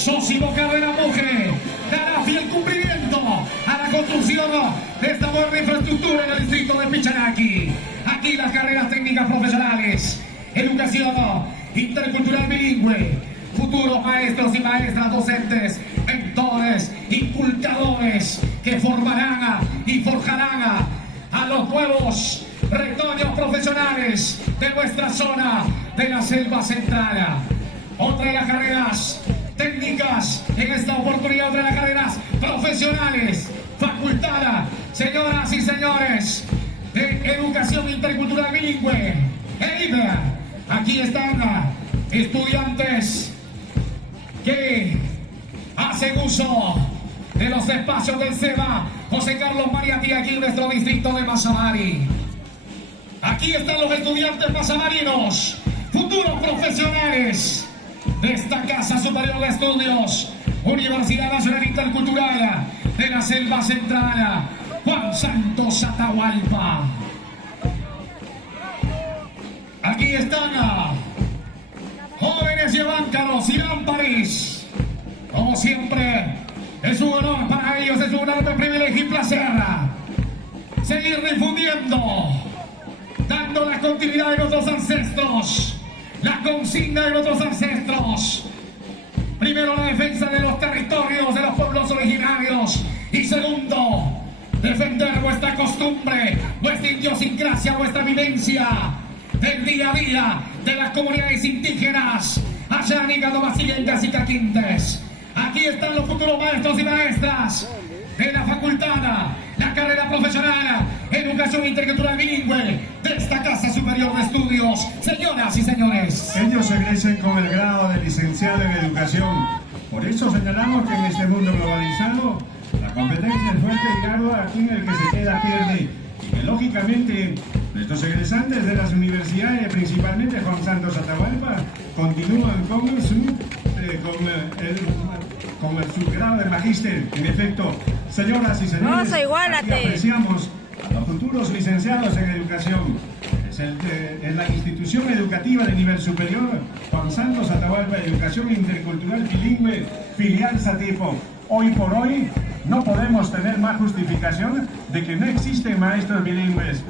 Sósimo Carrera Monge dará fiel cumplimiento a la construcción de esta buena infraestructura en el distrito de Pichanaki. Aquí las carreras técnicas profesionales, educación intercultural bilingüe, futuros maestros y maestras, docentes, mentores, inculcadores que formarán y forjarán a los nuevos retoños profesionales de nuestra zona de la Selva Central. Otra de las carreras técnicas en esta oportunidad, otra de las carreras profesionales, facultada, señoras y señores, de educación intercultural bilingüe. Aquí están estudiantes que hacen uso de los espacios del SEBA José Carlos Mariati, aquí en nuestro distrito de Mazamari. Aquí están los estudiantes mazamarinos, futuros profesionales de esta Casa Superior de Estudios, Universidad Nacional Intercultural de la Selva Central, Juan Santos Atahualpa. Aquí están jóvenes y aváncaros, Irán París. Como siempre, es un honor para ellos, es un honor de privilegio y placer seguir difundiendo, dando la continuidad de nuestros ancestros, la consigna de nuestros ancestros. Primero, la defensa de los territorios de los pueblos originarios. Y segundo, defender nuestra costumbre, nuestra idiosincrasia, nuestra vivencia del día a día de las comunidades indígenas, Ayanica, Novasiguentas y Caquintes. Aquí están los futuros maestros y maestras de la facultad, la carrera profesional, educación intercultural bilingüe de esta Casa Superior de Estudios. Señoras y señores, ellos egresan con el grado de licenciado en educación. Por eso señalamos que en este mundo globalizado la competencia es fuerte y ardua. Aquí en el que se queda pierde. Y que lógicamente nuestros egresantes de las universidades, principalmente Juan Santos Atahualpa, continúan con su grado de magíster. En efecto, señoras y señores, aquí apreciamos a los futuros licenciados en educación. Es la institución educativa de nivel superior Juan Santos Atahualpa, Educación Intercultural Bilingüe, filial Satipo. Hoy por hoy no podemos tener más justificación de que no existen maestros bilingües.